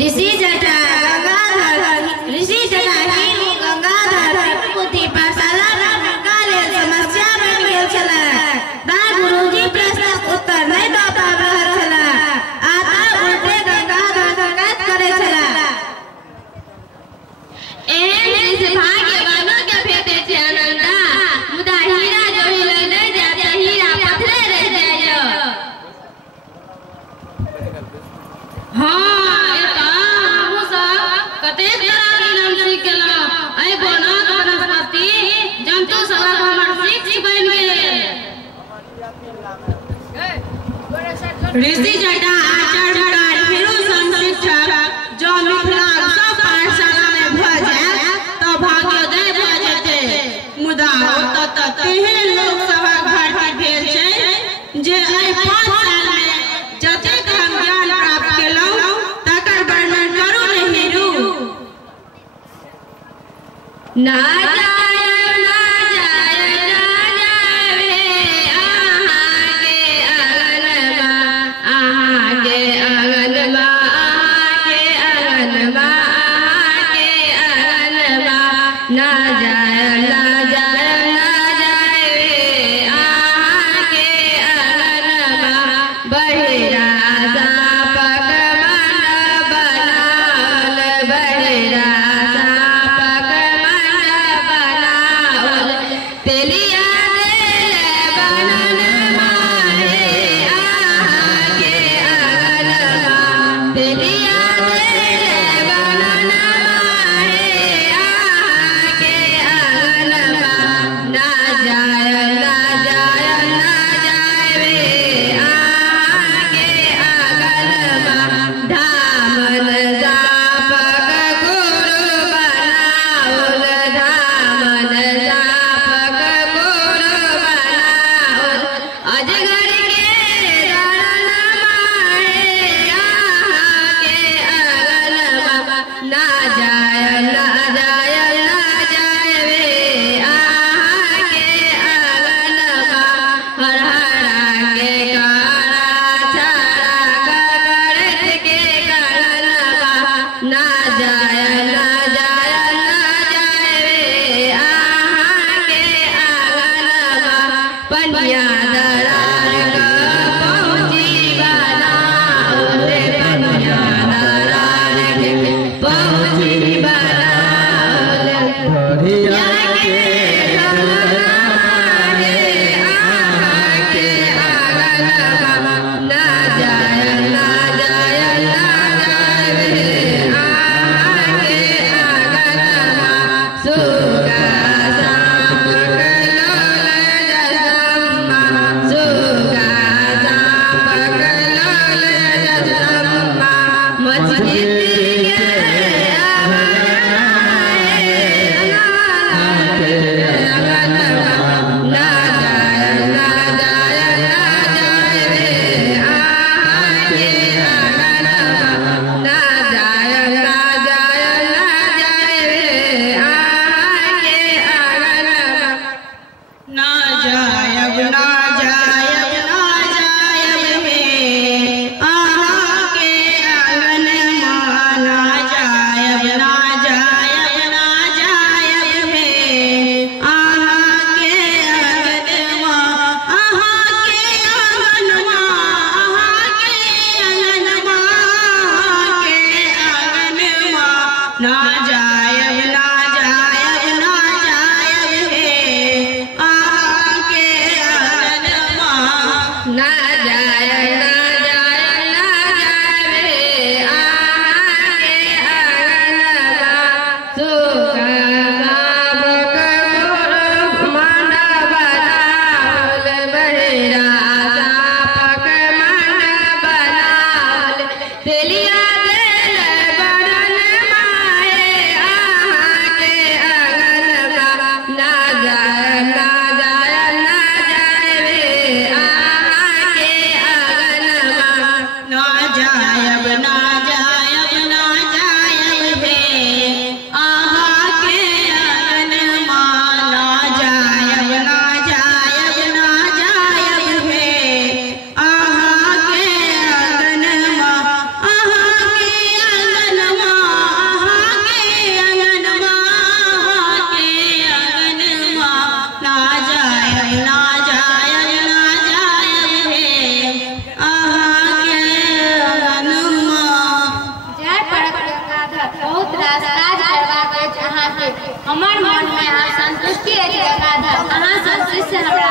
ऋषि जटा गंगाधर ऋषि जटा हीरू गंगाधर त्रिपुटी पाठशाला में काले समस्या बन गेल छला ता गुरुजी प्रश्नक उत्तर नहीं द पाब रहल छला आता उल्टे गंगाधर शिकायत करे छला एहन से भाग्यवानों के भेटे छे आनंदा मुदा हीरा जोही लई नहीं जाते हीरा पथरे रह जायो हां एता मुसा कतेक तरह के नाम सीख गेला आई बनत वनस्पति जंतु सब हमर शिक्षक बन गेल ऋषि जटा आचार्य फेरो संग शिक्षक जो मिथिला सब पाठशाला में भ जाए तो भाग्योदय भ जेते मुदा ओत तेहन लोक सभा भर्ती भेल छै जे आई 5 साल में जतेक हम ज्ञान प्राप्त केलहुं तकर वर्णन करू ने हीरू ना जाय ना जाय ना जावे आहा के अगनमा ना जाय ना जाय ना जावे आहा के अगनमा बहिरा सापक मंड बनावल बहिरा सापक मंड बनावल तेलिया देल बनन माहे आहा के अगनमा तेलिया देल बनन माहे आहा के अगनमा ना जाय ना जाय ना जावे आहा के अगनमा धामन जापक गुरु बनावल धामन जापक गुरु बनावल अजगर के रण माहे आहा के हमार मन में असंतुष्टि अहाँ संतुष्ट से हमरा